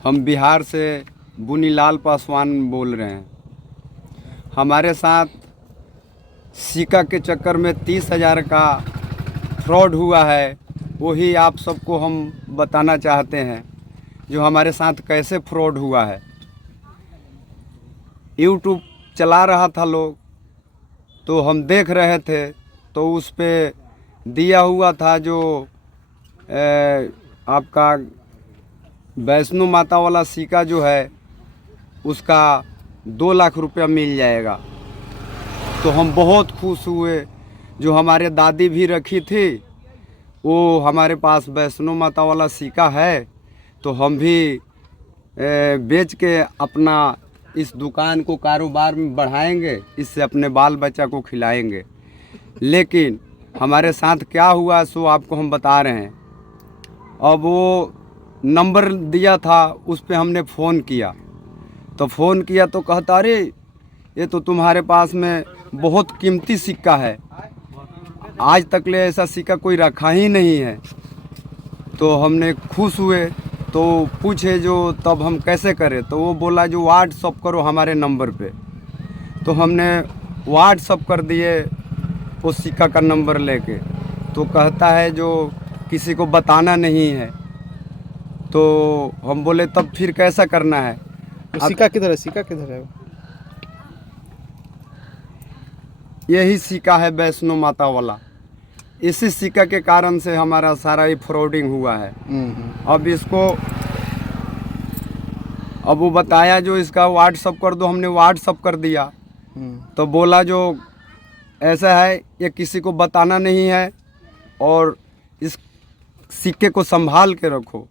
हम बिहार से बुनीलाल पासवान बोल रहे हैं। हमारे साथ सिक्का के चक्कर में 30,000 का फ्रॉड हुआ है। वही आप सबको हम बताना चाहते हैं जो हमारे साथ कैसे फ्रॉड हुआ है। यूट्यूब चला रहा था लोग, तो हम देख रहे थे, तो उस पे दिया हुआ था जो आपका वैष्णो माता वाला सिक्का जो है उसका 2 लाख रुपया मिल जाएगा। तो हम बहुत खुश हुए। जो हमारे दादी भी रखी थी वो हमारे पास वैष्णो माता वाला सिक्का है, तो हम भी बेच के अपना इस दुकान को कारोबार में बढ़ाएंगे, इससे अपने बाल बच्चा को खिलाएंगे। लेकिन हमारे साथ क्या हुआ सो आपको हम बता रहे हैं। अब वो नंबर दिया था, उस पे हमने फ़ोन किया, तो फ़ोन किया तो कहता अरे ये तो तुम्हारे पास में बहुत कीमती सिक्का है, आज तक ले ऐसा सिक्का कोई रखा ही नहीं है। तो हमने खुश हुए, तो पूछे जो तब हम कैसे करें, तो वो बोला जो व्हाट्सअप करो हमारे नंबर पे। तो हमने व्हाट्सअप कर दिए उस सिक्का का नंबर लेके। तो कहता है जो किसी को बताना नहीं है। तो हम बोले तब फिर कैसा करना है। तो सिक्का किधर है? सिक्का किधर है? यही सिक्का है वैष्णो माता वाला। इसी सिक्का के कारण से हमारा सारा ये फ्रॉडिंग हुआ है। अब वो बताया जो इसका व्हाट्सअप कर दो, हमने व्हाट्सअप कर दिया। तो बोला जो ऐसा है ये किसी को बताना नहीं है और इस सिक्के को संभाल के रखो।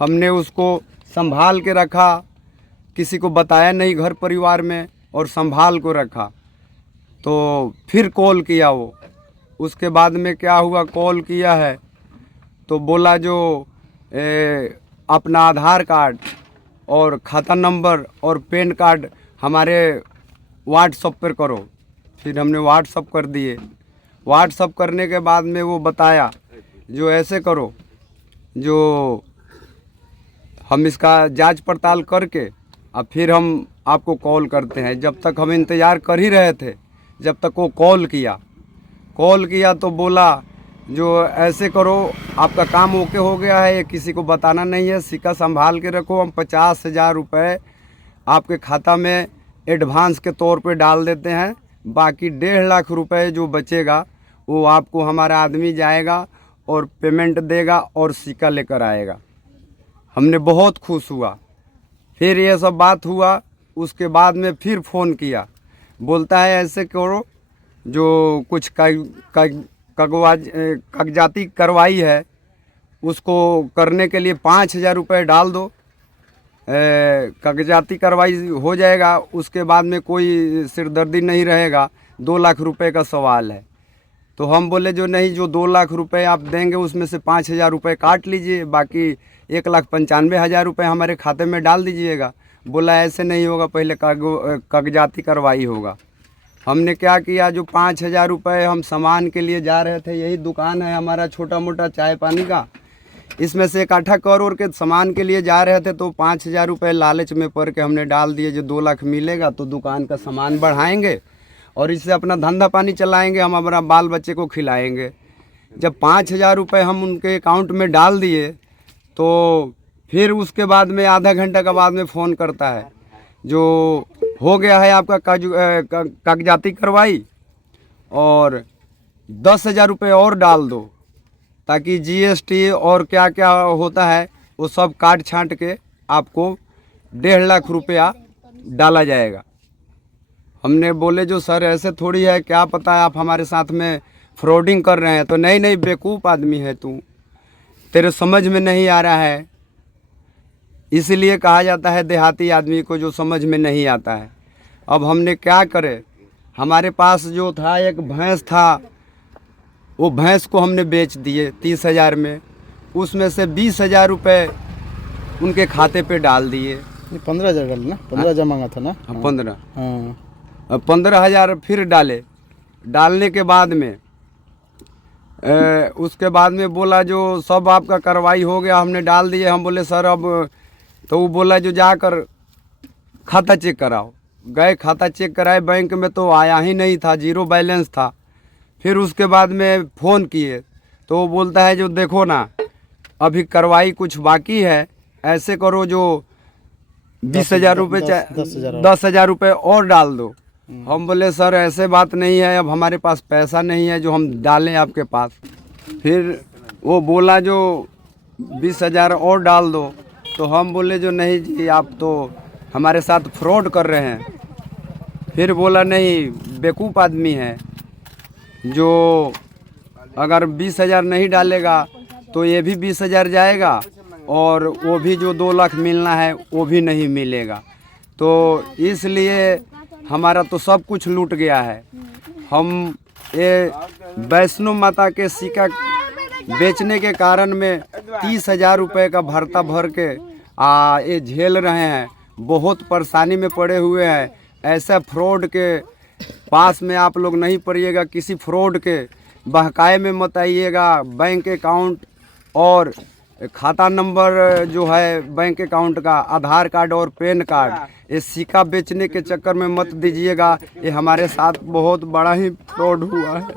हमने उसको संभाल के रखा, किसी को बताया नहीं घर परिवार में, और संभाल को रखा। तो फिर कॉल किया वो। उसके बाद में क्या हुआ, कॉल किया है तो बोला जो अपना आधार कार्ड और खाता नंबर और पैन कार्ड हमारे व्हाट्सअप पर करो। फिर हमने व्हाट्सअप कर दिए। व्हाट्सअप करने के बाद में वो बताया जो ऐसे करो, जो हम इसका जांच पड़ताल करके अब फिर हम आपको कॉल करते हैं। जब तक हम इंतज़ार कर ही रहे थे, जब तक वो कॉल किया तो बोला जो ऐसे करो, आपका काम ओके हो गया है, ये किसी को बताना नहीं है, सिक्का संभाल के रखो। हम 50,000 रुपये आपके खाता में एडवांस के तौर पे डाल देते हैं, बाकी 1.5 लाख रुपए जो बचेगा वो आपको हमारा आदमी जाएगा और पेमेंट देगा और सिक्का लेकर आएगा। हमने बहुत खुश हुआ। फिर ये सब बात हुआ, उसके बाद में फिर फ़ोन किया, बोलता है ऐसे करो, जो कुछ कागजाती कार्रवाई है उसको करने के लिए 5,000 रुपये डाल दो, कागजाती कार्रवाई हो जाएगा, उसके बाद में कोई सिरदर्दी नहीं रहेगा। 2 लाख रुपए का सवाल है। तो हम बोले जो नहीं, जो 2 लाख रुपए आप देंगे उसमें से 5,000 रुपये काट लीजिए, बाकी 1,95,000 रुपये हमारे खाते में डाल दीजिएगा। बोला ऐसे नहीं होगा, पहले कागजाती कार्रवाई होगा। हमने क्या किया, जो 5,000 रुपये हम सामान के लिए जा रहे थे, यही दुकान है हमारा छोटा मोटा चाय पानी का, इसमें से इकट्ठा कर के सामान के लिए जा रहे थे, तो 5,000 रुपये लालच में पड़ के हमने डाल दिए। जो 2 लाख मिलेगा तो दुकान का सामान बढ़ाएंगे और इससे अपना धंधा पानी चलाएंगे, हम हमारा बाल बच्चे को खिलाएंगे। जब 5,000 रुपये हम उनके अकाउंट में डाल दिए, तो फिर उसके बाद में आधा घंटा के बाद में फ़ोन करता है जो हो गया है आपका कागजाती कार्रवाई, और 10,000 रुपये और डाल दो, ताकि जीएसटी और क्या क्या होता है वो सब काट छांट के आपको 1.5 लाख रुपया डाला जाएगा। हमने बोले जो सर ऐसे थोड़ी है, क्या पता है आप हमारे साथ में फ्रॉडिंग कर रहे हैं। तो नहीं नहीं, बेवकूफ़ आदमी है तू, तेरे समझ में नहीं आ रहा है। इसलिए कहा जाता है देहाती आदमी को जो समझ में नहीं आता है। अब हमने क्या करे, हमारे पास जो था एक भैंस था, वो भैंस को हमने बेच दिए 30,000 में, उसमें से 20,000 रुपये उनके खाते पे डाल दिए। 15,000 डाले ना? 15,000 मांगा था ना? 15। हाँ। 15,000 फिर डाले। डालने के बाद में उसके बाद में बोला जो सब आपका कार्रवाई हो गया, हमने डाल दिए। हम बोले सर अब तो वो बोला जो जाकर खाता चेक कराओ। गए खाता चेक कराए बैंक में तो आया ही नहीं था, जीरो बैलेंस था। फिर उसके बाद में फ़ोन किए तो वो बोलता है जो देखो ना अभी कार्रवाई कुछ बाकी है, ऐसे करो जो 20,000 रुपये 10,000 रुपये और डाल दो। हम बोले सर ऐसे बात नहीं है, अब हमारे पास पैसा नहीं है जो हम डालें आपके पास। फिर वो बोला जो 20,000 और डाल दो। तो हम बोले जो नहीं जी आप तो हमारे साथ फ्रॉड कर रहे हैं। फिर बोला नहीं बेवकूफ़ आदमी है, जो अगर 20,000 नहीं डालेगा तो ये भी 20,000 जाएगा और वो भी जो 2 लाख मिलना है वो भी नहीं मिलेगा। तो इसलिए हमारा तो सब कुछ लूट गया है। हम ये वैष्णो माता के सिक्का बेचने के कारण में 30,000 रुपये का भरता भर के ये झेल रहे हैं, बहुत परेशानी में पड़े हुए हैं। ऐसा फ्रॉड के पास में आप लोग नहीं पड़िएगा, किसी फ्रॉड के बहकाए में मत आइएगा। बैंक अकाउंट और खाता नंबर जो है बैंक अकाउंट का, आधार कार्ड और पैन कार्ड, ये सिक्का बेचने के चक्कर में मत दीजिएगा। ये हमारे साथ बहुत बड़ा ही फ्रॉड हुआ है।